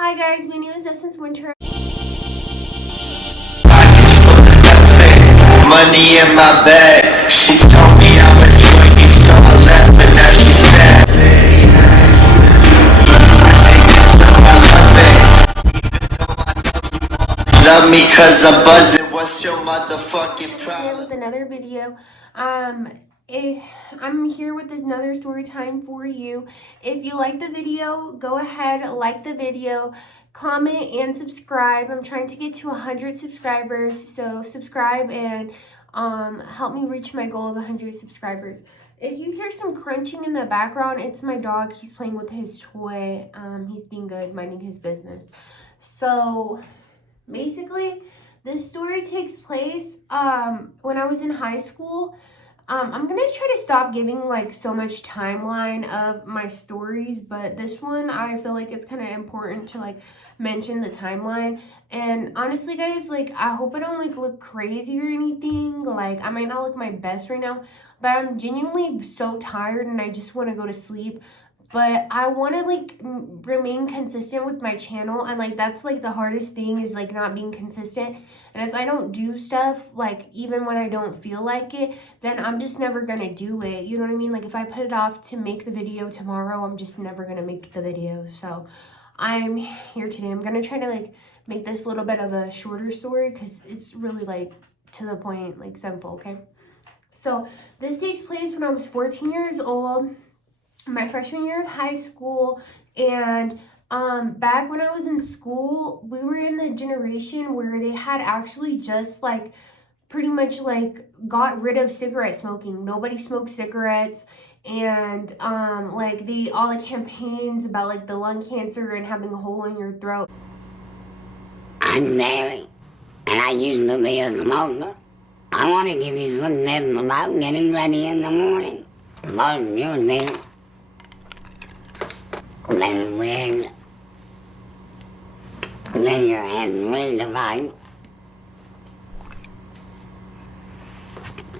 Hi guys, my name is Essence Winter. Money in my bag. She told me I'm a joint, so I left, but now she's sad. Love me cause I'm buzzing. What's your motherfucking problem? With another video. Um, I'm here with another story time for you. If you like the video, go ahead, like the video, comment, and subscribe. I'm trying to get to 100 subscribers, so subscribe and help me reach my goal of 100 subscribers. If you hear some crunching in the background, it's my dog. He's playing with his toy. He's being good, minding his business. So basically, this story takes place when I was in high school. I'm gonna try to stop giving like so much timeline of my stories, but this one I feel like it's kind of important to like mention the timeline. And honestly guys, like I hope I don't like look crazy or anything. Like I might not look my best right now, but I'm genuinely so tired and I just want to go to sleep. But I want to like remain consistent with my channel, and like that's like the hardest thing is like not being consistent. And if I don't do stuff like even when I don't feel like it, then I'm just never gonna do it. You know what I mean? Like if I put it off to make the video tomorrow, I'm just never gonna make the video. So I'm here today. I'm gonna try to like make this a little bit of a shorter story because it's really like to the point, like simple. Okay, so this takes place when I was 14 years old, my freshman year of high school. And back when I was in school, we were in the generation where they had actually just like pretty much like got rid of cigarette smoking. Nobody smoked cigarettes. And like they all the campaigns about like the lung cancer and having a hole in your throat. I'm married and I used to be a smoker. I want to give you some tips about getting ready in the morning. Brush your teeth, then wig, then your head redefined,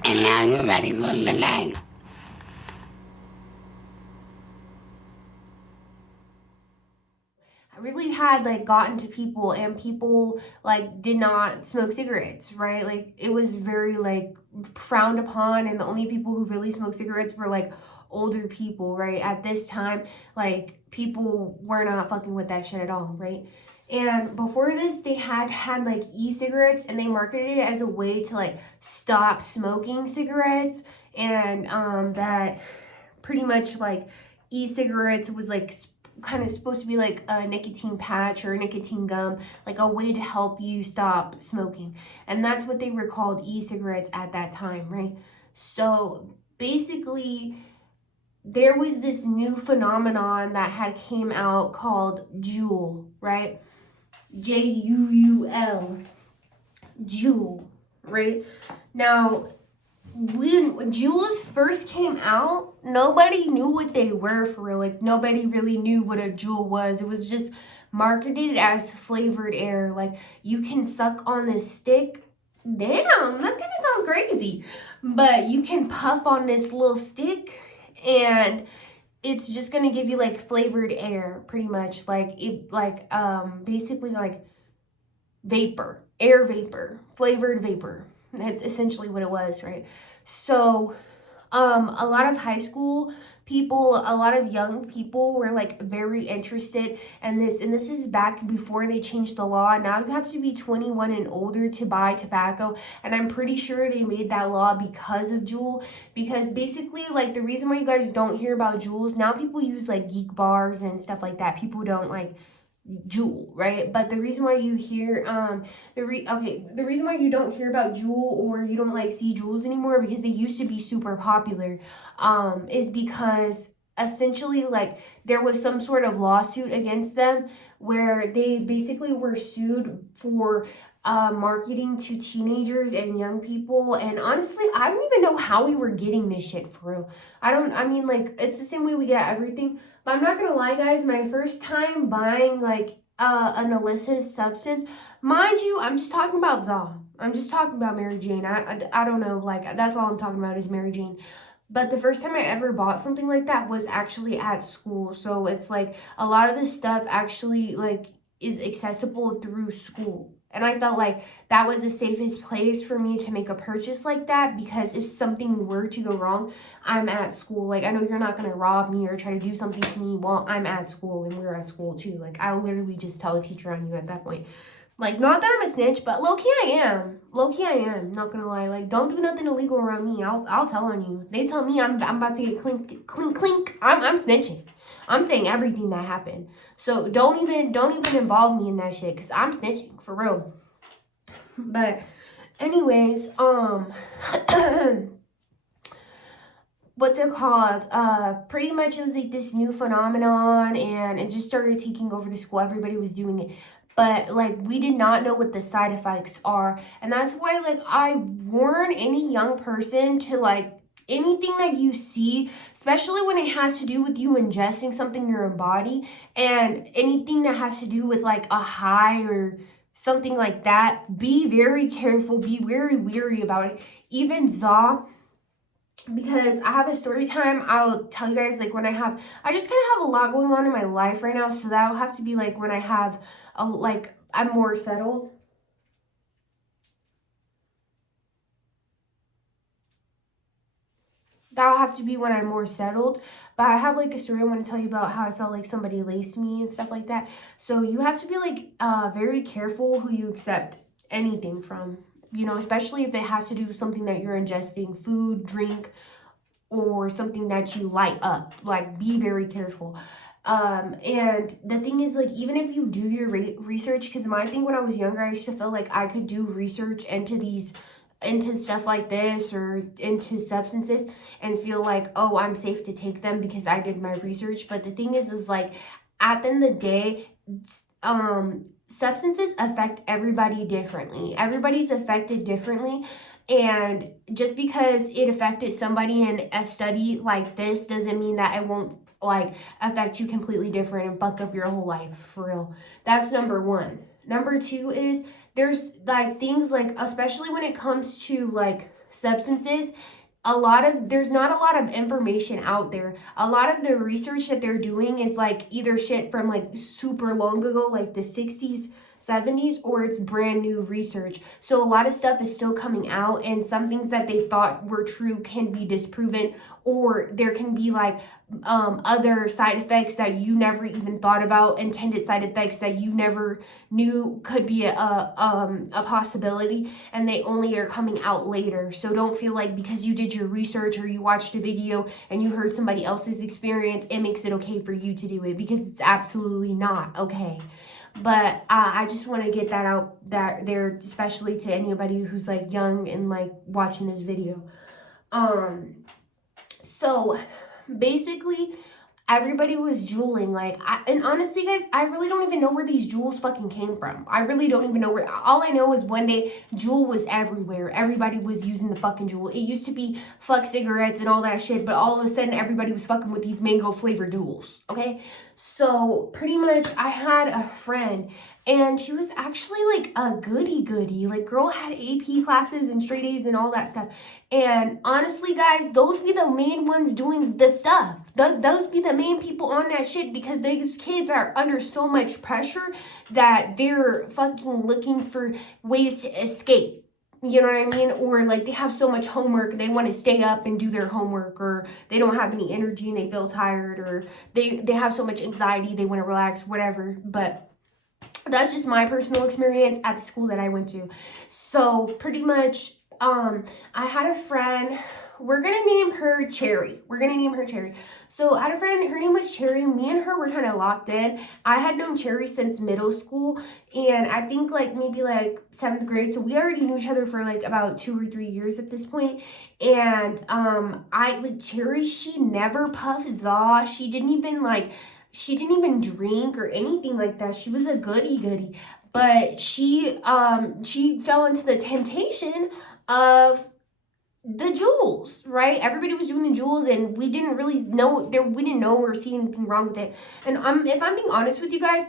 and now you're ready for the day. I really had like gotten to people, and people like did not smoke cigarettes, right? Like it was very like frowned upon, and the only people who really smoked cigarettes were like older people, right? At this time, like people were not fucking with that shit at all, right? And before this, they had like e-cigarettes, and they marketed it as a way to like stop smoking cigarettes. And that pretty much like e-cigarettes was like kind of supposed to be like a nicotine patch or a nicotine gum, like a way to help you stop smoking. And that's what they were called, e-cigarettes at that time, right? So basically there was this new phenomenon that had came out called Juul, right? Juul, Juul, right? Now when Juuls first came out, nobody knew what they were for real. Like nobody really knew what a Juul was. It was just marketed as flavored air. Like you can suck on this stick. Damn, that's gonna sound crazy. But you can puff on this little stick and it's just gonna give you like flavored air, pretty much. Like it basically like vapor, air vapor, flavored vapor. That's essentially what it was, right? So a lot of high school people, a lot of young people were like very interested in this. And this is back before they changed the law. Now you have to be 21 and older to buy tobacco. And I'm pretty sure they made that law because of Juul. Because basically like the reason why you guys don't hear about Juuls, now people use like geek bars and stuff like that. People don't like Juul, right? But the reason why you hear the reason why you don't hear about Juul or you don't like see Juuls anymore, because they used to be super popular, is because essentially like there was some sort of lawsuit against them where they basically were sued for marketing to teenagers and young people. And honestly, I don't even know how we were getting this shit for real. I mean like it's the same way we get everything. But I'm not gonna lie guys, my first time buying like an illicit substance, mind you, I'm just talking about Zaw. I'm just talking about Mary Jane. I don't know, like that's all I'm talking about is Mary Jane. But the first time I ever bought something like that was actually at school. So it's like a lot of this stuff actually like is accessible through school. And I felt like that was the safest place for me to make a purchase like that, because if something were to go wrong, I'm at school. Like, I know you're not going to rob me or try to do something to me while I'm at school and we're at school too. Like, I'll literally just tell the teacher on you at that point. Like, not that I'm a snitch, but low-key I am. Low-key I am, not gonna lie. Like, don't do nothing illegal around me. I'll tell on you. They tell me I'm about to get clink, clink, clink. I'm snitching. I'm saying everything that happened. So don't even involve me in that shit, because I'm snitching, for real. But anyways, what's it called? Pretty much it was like this new phenomenon, and it just started taking over the school. Everybody was doing it. But like, we did not know what the side effects are. And that's why, like, I warn any young person to, like, anything that you see, especially when it has to do with you ingesting something in your body, and anything that has to do with like a high or something like that, be very careful, be very wary about it. Even Zaw, because I have a story time, I'll tell you guys, like, when I just kind of have a lot going on in my life right now, so that'll have to be like when I have I'm more settled. That'll have to be when I'm more settled. But I have like a story I want to tell you about how I felt like somebody laced me and stuff like that. So you have to be like very careful who you accept anything from, you know, especially if it has to do with something that you're ingesting, food, drink, or something that you light up. Like, be very careful. And the thing is, like, even if you do your research, because my thing when I was younger, I used to feel like I could do research into stuff like this or into substances and feel like, oh, I'm safe to take them because I did my research. But the thing is like, at the end of the day, substances affect everybody differently. Everybody's affected differently. And just because it affected somebody in a study like this doesn't mean that it won't like affect you completely different and fuck up your whole life, for real. That's number one. Number two is, there's like things like, especially when it comes to like substances, there's not a lot of information out there. A lot of the research that they're doing is like either shit from like super long ago, like the 60s, 70s, or it's brand new research. So a lot of stuff is still coming out, and some things that they thought were true can be disproven, or there can be like other side effects that you never even thought about, intended side effects that you never knew could be a possibility, and they only are coming out later. So don't feel like because you did your research or you watched a video and you heard somebody else's experience, it makes it okay for you to do it, because it's absolutely not okay. But I just want to get that out there, especially to anybody who's like young and like watching this video. So basically, everybody was juuling. Like, and honestly, guys, I really don't even know where these jewels fucking came from. I really don't even know where. All I know is one day, Juul was everywhere. Everybody was using the fucking Juul. It used to be fuck cigarettes and all that shit, but all of a sudden, everybody was fucking with these mango flavored Juuls. Okay, so pretty much, I had a friend, and she was actually like a goody. Like, girl had AP classes and straight A's and all that stuff. And honestly, guys, those be the main ones doing the stuff. Those be the main people on that shit, because these kids are under so much pressure that they're fucking looking for ways to escape. You know what I mean? Or like, they have so much homework, they want to stay up and do their homework, or they don't have any energy and they feel tired, or they have so much anxiety, they want to relax, whatever. But that's just my personal experience at the school that I went to. So pretty much, I had a friend. We're gonna name her Cherry. So I had a friend, her name was Cherry. Me and her were kind of locked in. I had known Cherry since middle school, and I think like maybe like 7th grade. So we already knew each other for like about 2 or 3 years at this point. And I like Cherry, she never puffed Zaw. She didn't even drink or anything like that. She was a goody. But she fell into the temptation of the Juuls, right? Everybody was doing the Juuls, and we didn't really know we didn't know or see anything wrong with it. And if I'm being honest with you guys,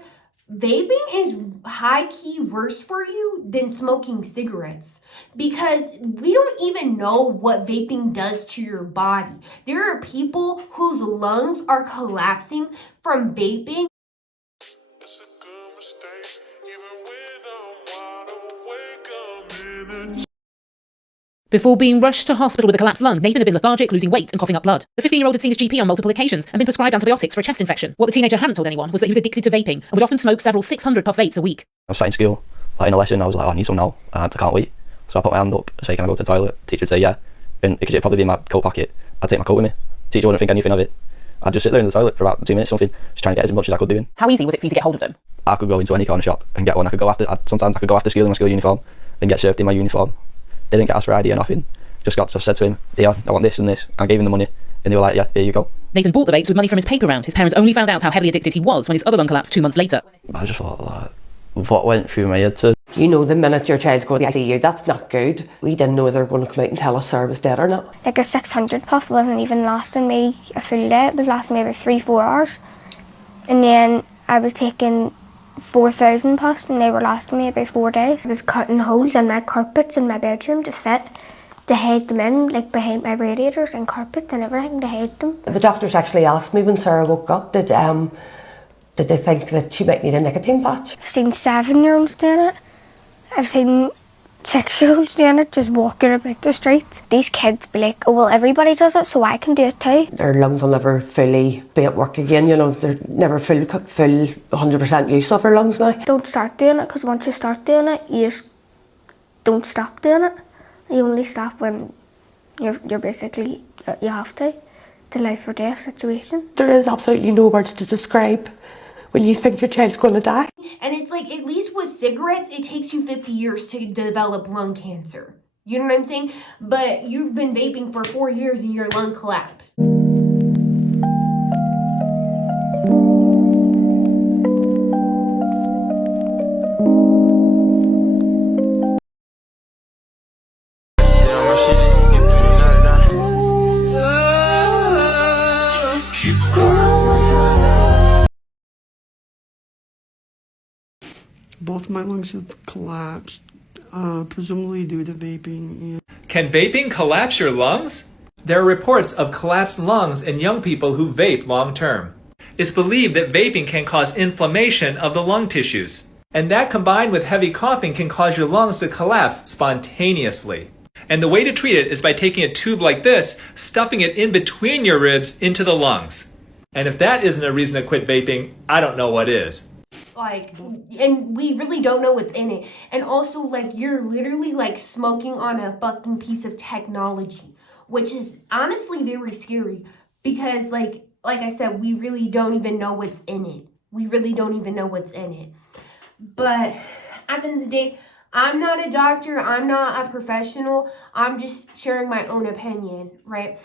vaping is high-key worse for you than smoking cigarettes, because we don't even know what vaping does to your body. There are people whose lungs are collapsing from vaping. It's a good mistake. Before being rushed to hospital with a collapsed lung, Nathan had been lethargic, losing weight and coughing up blood. The 15-year-old had seen his GP on multiple occasions and been prescribed antibiotics for a chest infection. What the teenager hadn't told anyone was that he was addicted to vaping and would often smoke several 600-puff vapes a week. I was sat in school, in a lesson, I was like, oh, I need some now, and I can't wait. So I put my hand up, say, can I go to the toilet? Teacher would say, yeah. And because it'd probably be in my coat pocket, I'd take my coat with me. Teacher wouldn't think anything of it. I'd just sit there in the toilet for about 2 minutes, something, just trying to get as much as I could do in. How easy was it for you to get hold of them? I could go into any corner shop and get one. Sometimes I could go after school in my school uniform and get served in my uniform. They didn't get asked for ID or nothing. Just said to him, Dion, I want this and this. I gave him the money and they were like, yeah, here you go. Nathan bought the vapes with money from his paper round. His parents only found out how heavily addicted he was when his other lung collapsed 2 months later. I just thought, like, what went through my head to... You know, the minute your child's going to the ICU, that's not good. We didn't know they were going to come out and tell us Sarah was dead or not. Like a 600 puff wasn't even lasting me a full day. It was lasting me about 3-4 hours. And then I was taking 4,000 puffs and they were lasting me about 4 days. I was cutting holes in my carpets in my bedroom to fit, to hide them in, like behind my radiators and carpets and everything, to hide them. The doctors actually asked me when Sarah woke up, did they think that she might need a nicotine patch? I've seen 7-year-olds doing it. I've seen 6-year-olds doing it, just walking about the streets. These kids be like, oh, well, everybody does it, so I can do it too. Their lungs will never fully be at work again, you know, they're never full 100% use of their lungs now. Don't start doing it, because once you start doing it, you just don't stop doing it. You only stop when you're basically, you have to. It's a life or death situation. There is absolutely no words to describe when you think your child's going to die. And it's like, at least with cigarettes, it takes you 50 years to develop lung cancer. You know what I'm saying? But you've been vaping for 4 years and your lung collapsed. Both my lungs have collapsed, presumably due to vaping. Can vaping collapse your lungs? There are reports of collapsed lungs in young people who vape long term. It's believed that vaping can cause inflammation of the lung tissues, and that combined with heavy coughing can cause your lungs to collapse spontaneously. And the way to treat it is by taking a tube like this, stuffing it in between your ribs into the lungs. And if that isn't a reason to quit vaping, I don't know what is. Like, and we really don't know what's in it. And also, like, you're literally, like, smoking on a fucking piece of technology, which is honestly very scary because, like I said, we really don't even know what's in it. We really don't even know what's in it. But at the end of the day, I'm not a doctor. I'm not a professional. I'm just sharing my own opinion, right?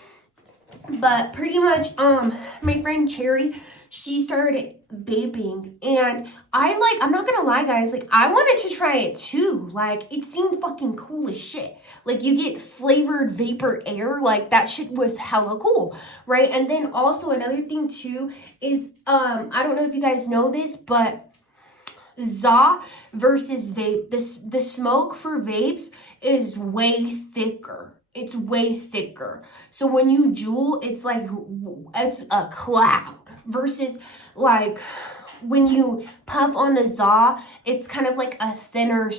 But pretty much, my friend Cherry, she started vaping, and I'm not gonna lie, guys, like, I wanted to try it too. Like, it seemed fucking cool as shit. Like, you get flavored vapor air, like, that shit was hella cool, right? And then also another thing too is, I don't know if you guys know this, but ZA versus vape, the smoke for vapes is way thicker. It's way thicker. So when you juul, it's like, it's a cloud. Versus, like, when you puff on a ZA, it's kind of like a thinner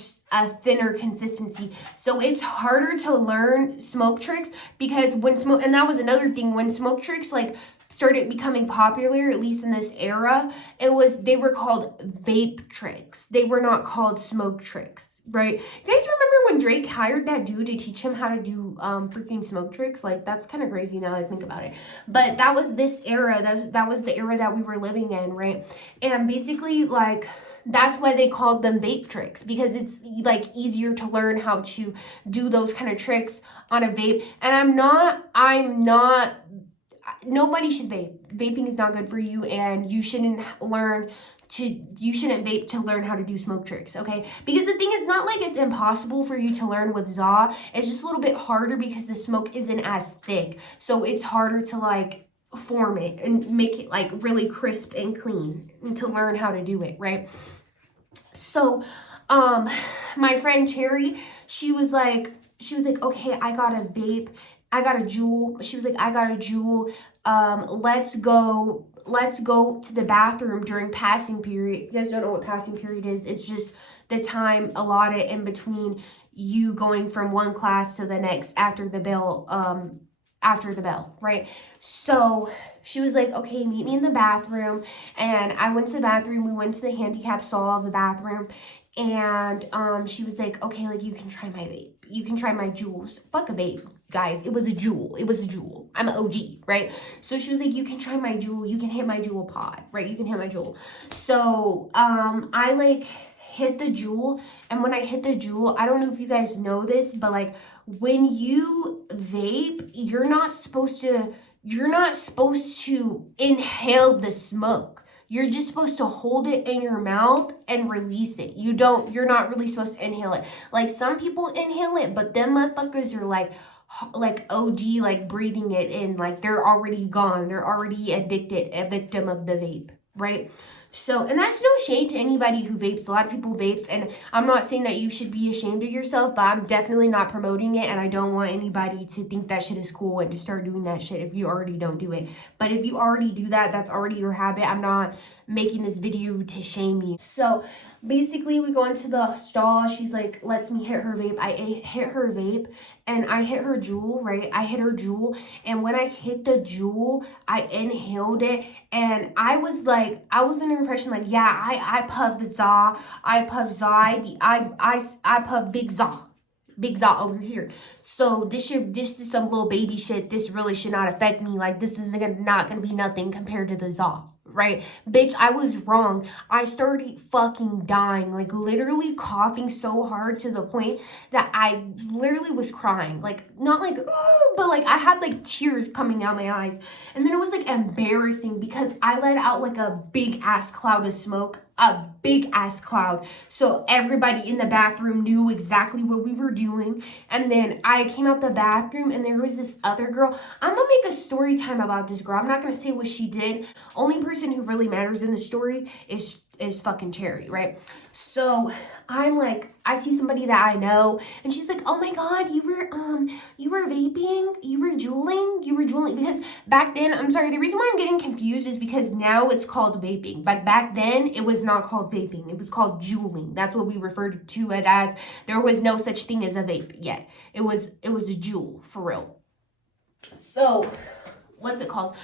consistency. So it's harder to learn smoke tricks because and that was another thing, when smoke tricks, like, started becoming popular, at least in this era, they were called vape tricks. They were not called smoke tricks, right? You guys remember when Drake hired that dude to teach him how to do freaking smoke tricks? Like, that's kind of crazy now that I think about it. But that was this era. That was the era that we were living in, right? And basically, like, that's why they called them vape tricks, because it's, like, easier to learn how to do those kind of tricks on a vape. And I'm not nobody should vape. Vaping is not good for you, and you shouldn't vape to learn how to do smoke tricks, okay? Because the thing is not like it's impossible for you to learn with ZA. It's just a little bit harder because the smoke isn't as thick. So it's harder to, like, form it and make it, like, really crisp and clean, and to learn how to do it, right? So, my friend Cherry, she was like, okay, I got a vape. I got a Juul. She was like, I got a Juul. Let's go to the bathroom during passing period. If you guys don't know what passing period is, it's just the time allotted in between you going from one class to the next after the bell, right? So she was like, okay, meet me in the bathroom. And I went to the bathroom. We went to the handicap stall of the bathroom. And she was like, okay, like, you can try my vape. You can try my Juuls. Fuck a vape, guys. It was a Juul. It was a Juul. I'm an OG, right? So she was like, you can try my Juul. You can hit my Juul pod, right? You can hit my Juul. So I like hit the Juul. And when I hit the Juul, I don't know if you guys know this, but like when you vape, you're not supposed to inhale the smoke. You're just supposed to hold it in your mouth and release it. You're not really supposed to inhale it. Like, some people inhale it, but them motherfuckers are like OG, like breathing it in. Like, they're already gone. They're already addicted, a victim of the vape, right? So, and that's no shade to anybody who vapes. A lot of people vapes, and I'm not saying that you should be ashamed of yourself, but I'm definitely not promoting it, and I don't want anybody to think that shit is cool and to start doing that shit if you already don't do it. But if you already do that, that's already your habit. I'm not making this video to shame you. So basically, we go into the stall. She's like, lets me hit her vape. I hit her vape, and I hit her Juul, right? I hit her Juul, and when I hit the Juul, I inhaled it, and I was in an impression like, yeah, I puff za, I puff za, I puff big za over here. So this is some little baby shit. This really should not affect me. Like, this is not gonna be nothing compared to the za, right? Bitch, I was wrong. I started fucking dying, like literally coughing so hard to the point that I literally was crying. Like, not like, oh, but like I had like tears coming out my eyes. And then it was like embarrassing because I let out like a big ass cloud of smoke. A big ass cloud. So everybody in the bathroom knew exactly what we were doing. And then I came out the bathroom and there was this other girl. I'm gonna make a story time about this girl. I'm not gonna say what she did. Only person who really matters in the story is fucking Cherry, right? So I'm like, I see somebody that I know, and she's like, oh my god, you were vaping, you were juuling, because back then, I'm sorry, the reason why I'm getting confused is because now it's called vaping, but back then it was not called vaping, it was called juuling. That's what we referred to it as. There was no such thing as a vape yet. It was a Juul, for real. So what's it called?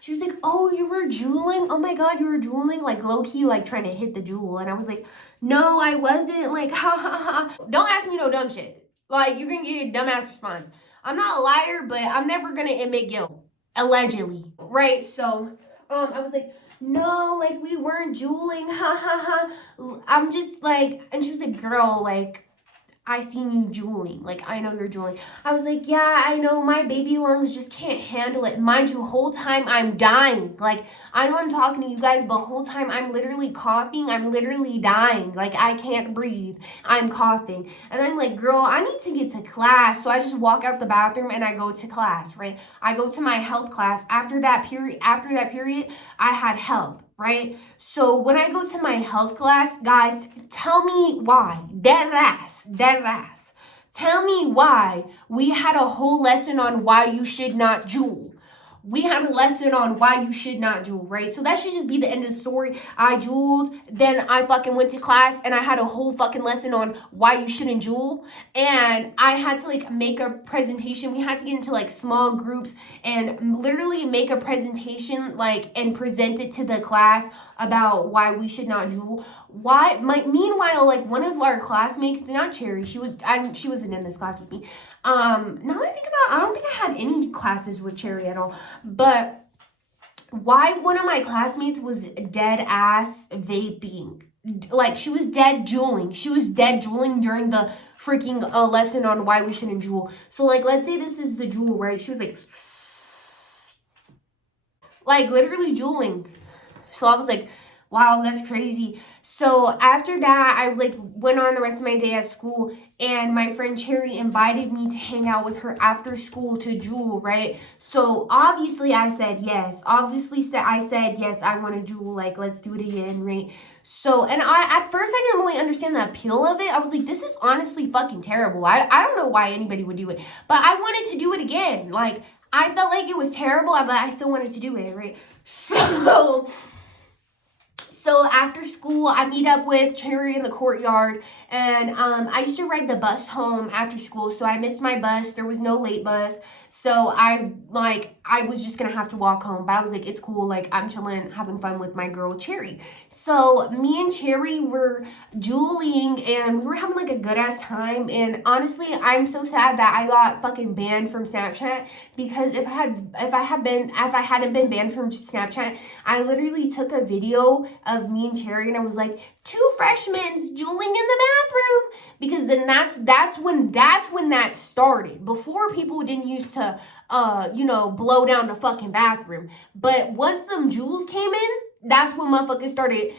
She was like, oh, you were juuling? Oh my god, you were juuling? Like, low-key, like, trying to hit the Juul. And I was like, no, I wasn't. Like, ha, ha, ha. Don't ask me no dumb shit. Like, you're gonna get a dumbass response. I'm not a liar, but I'm never gonna admit guilt. Allegedly. Right? So, I was like, no, like, we weren't juuling. Ha, ha, ha. I'm just, like, and she was like, girl, like, I seen you juuling. Like, I know you're juuling. I was like, yeah, I know, my baby lungs just can't handle it. Mind you, whole time I'm dying. Like, I know I'm talking to you guys, but whole time I'm literally coughing. I'm literally dying. Like, I can't breathe. I'm coughing. And I'm like, girl, I need to get to class. So I just walk out the bathroom and I go to class, right? I go to my health class. After that period, I had health. Right? So when I go to my health class, guys, tell me why. Dead ass. Tell me why we had a whole lesson on why you should not juul. We had a lesson on why you should not juul, right? So that should just be the end of the story. I juuled, then I fucking went to class and I had a whole fucking lesson on why you shouldn't juul. And I had to like make a presentation. We had to get into like small groups and literally make a presentation like and present it to the class about why we should not juul. Meanwhile, like one of our classmates, not Cherry, she wasn't in this class with me. Now that I think about it, I don't think I had any classes with Cherry at all. But why one of my classmates was dead ass vaping. Like, she was dead juuling. She was dead juuling during the freaking lesson on why we shouldn't juul. So, like, let's say this is the Juul, right? She was like literally juuling. So I was like, Wow, that's crazy. So after that, I like went on the rest of my day at school, and my friend Cherry invited me to hang out with her after school to Jewel, right? So obviously I said yes. I said yes, I want to Jewel, like let's do it again, right? So, and at first I didn't really understand the appeal of it. I was like, this is honestly fucking terrible. I don't know why anybody would do it, but I wanted to do it again. Like, I felt like it was terrible, but I still wanted to do it, right? So after school, I meet up with Cherry in the courtyard, and I used to ride the bus home after school, so I missed my bus. There was no late bus, so I was just gonna have to walk home, but I was like, it's cool, like I'm chilling, having fun with my girl Cherry. So me and Cherry were juuling, and we were having like a good ass time, and honestly, I'm so sad that I got fucking banned from Snapchat, because if I hadn't been banned from Snapchat, I literally took a video of me and Cherry, and I was like, two freshmen juuling in the bathroom, because then that's when that started. Before, people didn't used to blow down the fucking bathroom, but once them jewels came in, that's when motherfuckers started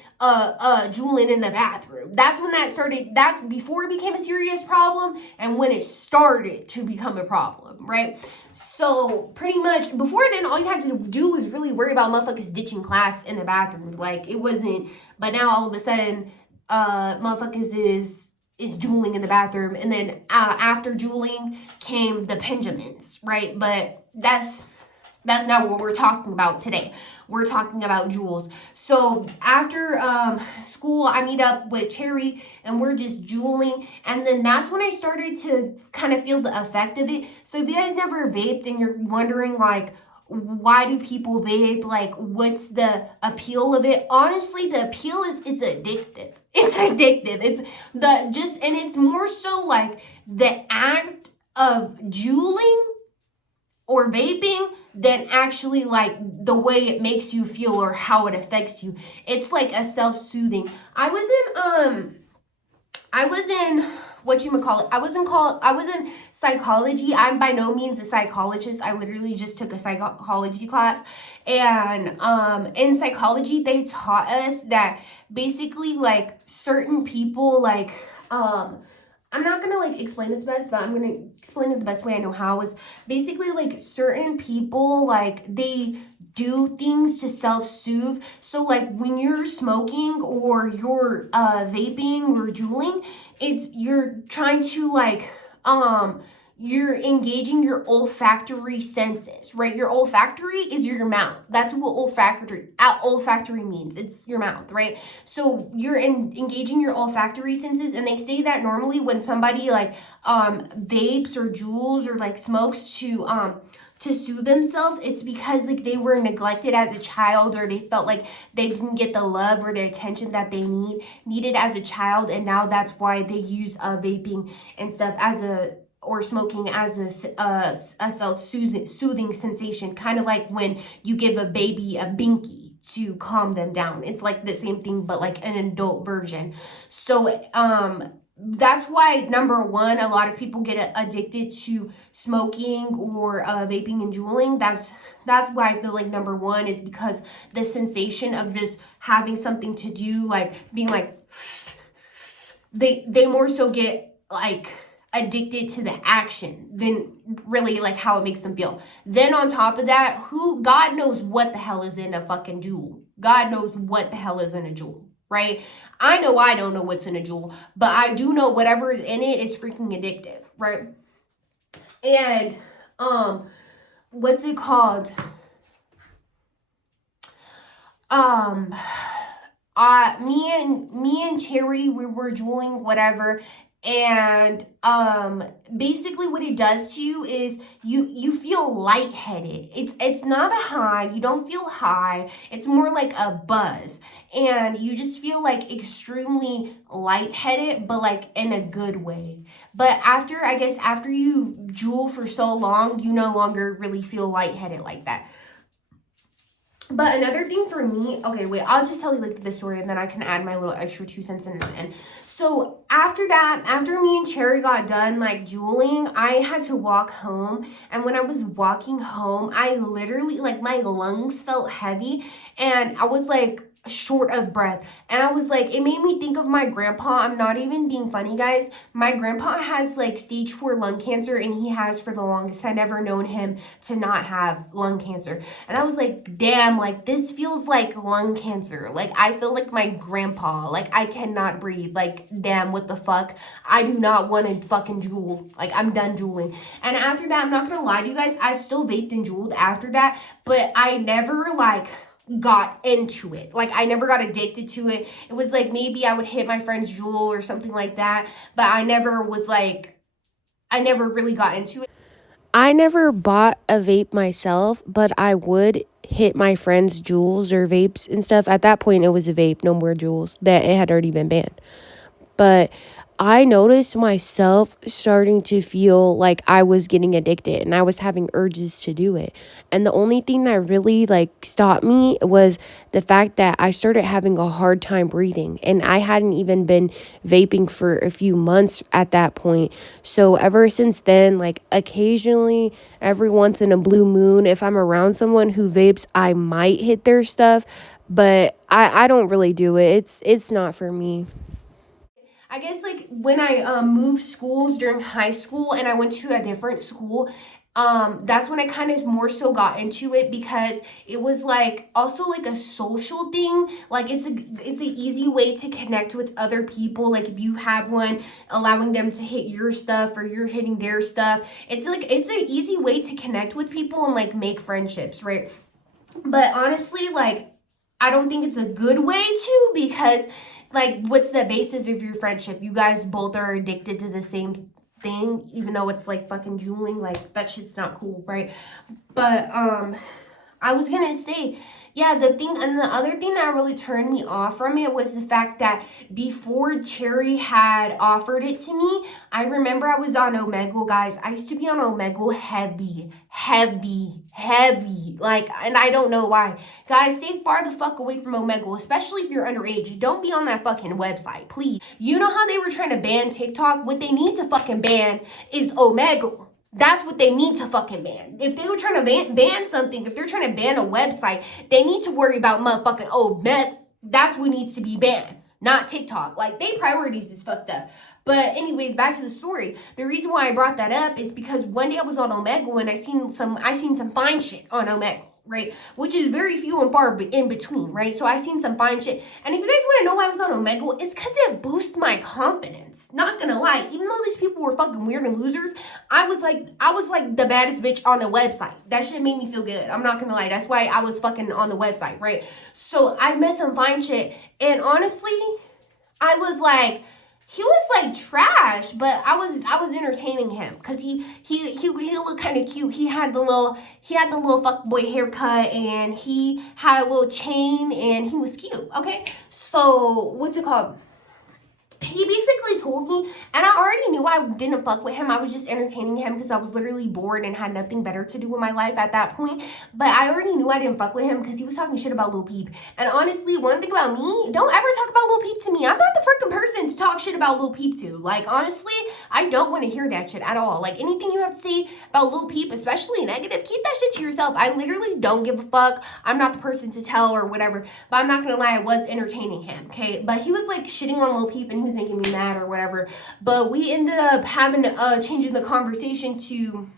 juuling in the bathroom. That's when that started. That's before it became a serious problem, and when it started to become a problem, right? So pretty much before then, all you had to do was really worry about motherfuckers ditching class in the bathroom. Like, it wasn't, but now all of a sudden, motherfuckers is juuling in the bathroom, and then after juuling came the Benjamins, right? But that's not what we're talking about today. We're talking about jewels. So after school, I meet up with Cherry, and we're just juuling. And then that's when I started to kind of feel the effect of it. So if you guys never vaped and you're wondering, like, why do people vape? Like, what's the appeal of it? Honestly, the appeal is it's addictive. It's addictive. And it's more so like the act of juuling or vaping than actually like the way it makes you feel or how it affects you. It's like a self-soothing. I was in psychology. I'm by no means a psychologist. I literally just took a psychology class. And in psychology, they taught us that basically, like, certain people, like, I'm not gonna like explain this best, but I'm gonna explain it the best way I know how. Is basically like certain people, like, they do things to self-soothe. So like when you're smoking or you're vaping or juuling, you're trying to like you're engaging your olfactory senses, right? Your olfactory is your mouth. That's what olfactory means. It's your mouth, right? So you're engaging your olfactory senses, and they say that normally when somebody like vapes or juuls or like smokes to soothe themselves, it's because like they were neglected as a child, or they felt like they didn't get the love or the attention that they needed as a child, and now that's why they use vaping and stuff or smoking as a self-soothing sensation, kind of like when you give a baby a binky to calm them down. It's like the same thing, but like an adult version. So that's why, number one, a lot of people get addicted to smoking or vaping and juuling. That's why I feel like number one is because the sensation of just having something to do, like being like, they more so get like addicted to the action than really like how it makes them feel. Then on top of that, God knows what the hell is in a fucking jewel. God knows what the hell is in a jewel, right? I know I don't know what's in a jewel, but I do know whatever is in it is freaking addictive, right? And what's it called? Me and Cherry, we were juuling, whatever. And basically what it does to you is you feel lightheaded. It's not a high. You don't feel high. It's more like a buzz. And you just feel like extremely lightheaded, but like in a good way. But after you juul for so long, you no longer really feel lightheaded like that. But another thing for me, okay, wait, I'll just tell you like the story, and then I can add my little extra 2 cents in the end. So after me and Cherry got done like juuling, I had to walk home. And when I was walking home, I literally, like, my lungs felt heavy, and I was like, short of breath. And I was like, it made me think of my grandpa. I'm not even being funny, guys. My grandpa has like stage 4 lung cancer, and he has for the longest. I never known him to not have lung cancer. And I was like, damn, like this feels like lung cancer. Like I feel like my grandpa. Like I cannot breathe. Like damn, what the fuck? I do not want to fucking jewel. Like I'm done jeweling. And after that, I'm not gonna lie to you guys, I still vaped and jeweled after that, but I never like got into it. Like I never got addicted to it. It was like maybe I would hit my friend's jewel or something like that, but I never really got into it. I never bought a vape myself, but I would hit my friends' jewels or vapes and stuff. At that point, it was a vape, no more jewels. That it had already been banned. But I noticed myself starting to feel like I was getting addicted and I was having urges to do it. And the only thing that really like stopped me was the fact that I started having a hard time breathing, and I hadn't even been vaping for a few months at that point. So ever since then, like occasionally every once in a blue moon, if I'm around someone who vapes, I might hit their stuff, but I don't really do it. It's not for me. I guess like when I moved schools during high school and I went to a different school, that's when I kind of more so got into it, because it was like also like a social thing. Like it's an easy way to connect with other people. Like if you have one, allowing them to hit your stuff or you're hitting their stuff. It's an easy way to connect with people and like make friendships, right? But honestly, like I don't think it's a good way to, because like what's the basis of your friendship? You guys both are addicted to the same thing, even though it's like fucking juuling. Like that shit's not cool, right? But I was gonna say, yeah, the thing, and the other thing that really turned me off from it was the fact that before Cherry had offered it to me, I remember I was on Omegle, guys. I used to be on Omegle heavy. Like, and I don't know why. Guys, stay far the fuck away from Omegle, especially if you're underage. Don't be on that fucking website, please. You know how they were trying to ban TikTok? What they need to fucking ban is Omegle. That's what they need to fucking ban. If they were trying to ban something, if they're trying to ban a website, they need to worry about motherfucking that's what needs to be banned, not TikTok. Like, they priorities is fucked up. But anyways, back to the story. The reason why I brought that up is because one day I was on Omegle and I seen some fine shit on Omegle, right? Which is very few and far in between, right? So I seen some fine shit. And if you guys want to know why I was on Omegle, it's because it boosts my confidence. Not gonna lie, even though these people were fucking weird and losers, I was like the baddest bitch on the website. That shit made me feel good. I'm not gonna lie. That's why I was fucking on the website, right? So I met some fine shit. And honestly, I was like, he was like trash, but I was entertaining him because he looked kind of cute. He had the little fuckboy haircut, and he had a little chain, and he was cute. Okay, so what's it called? He basically told me, and I already knew I didn't fuck with him. I was just entertaining him because I was literally bored and had nothing better to do with my life at that point. But I already knew I didn't fuck with him because he was talking shit about Lil Peep. And honestly, one thing about me, don't ever talk about Lil Peep to me. I'm not the freaking person to talk shit about Lil Peep to. Like, honestly, I don't want to hear that shit at all. Like, anything you have to say about Lil Peep, especially negative, keep that shit to yourself. I literally don't give a fuck. I'm not the person to tell or whatever. But I'm not gonna lie, I was entertaining him, okay? But he was like shitting on Lil Peep, and he was making me mad or whatever. But we ended up having changing the conversation to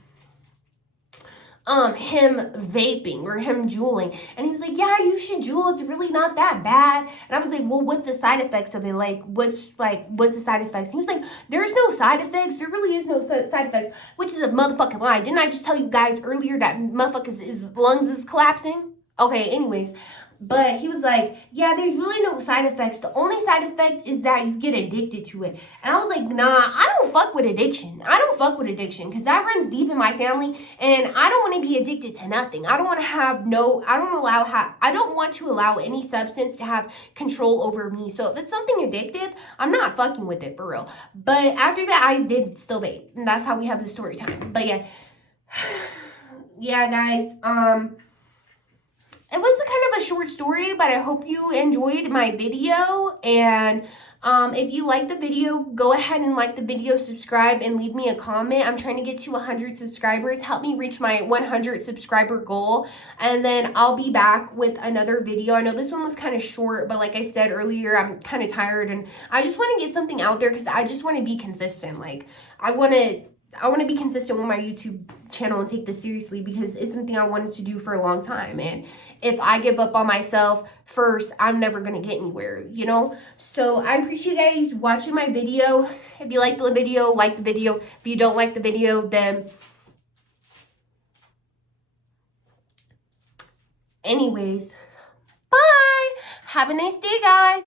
him vaping or him juuling, and he was like, yeah, you should jewel, it's really not that bad. And I was like, well, what's the side effects of it? Like what's the side effects? And he was like, there's no side effects, there really is no side effects, which is a motherfucking lie. Didn't I just tell you guys earlier that motherfuckers' lungs is collapsing? Okay, anyways, but he was like, yeah, there's really no side effects. The only side effect is that you get addicted to it. And I was like, nah, I don't fuck with addiction. I don't fuck with addiction because that runs deep in my family, and I don't want to be addicted to nothing. I don't want to allow any substance to have control over me. So if it's something addictive, I'm not fucking with it for real. But after that, I did still vape, and that's how we have the story time. But yeah, yeah, guys, it was a kind of a short story, but I hope you enjoyed my video. And if you like the video, go ahead and like the video, subscribe, and leave me a comment. I'm trying to get to 100 subscribers. Help me reach my 100 subscriber goal, and then I'll be back with another video. I know this one was kind of short, but like I said earlier, I'm kind of tired, and I just want to get something out there because I just want to be consistent. Like, I want to be consistent with my YouTube channel and take this seriously because it's something I wanted to do for a long time. And if I give up on myself first, I'm never going to get anywhere, you know? So I appreciate you guys watching my video. If you like the video, like the video. If you don't like the video, then anyways, bye. Have a nice day, guys.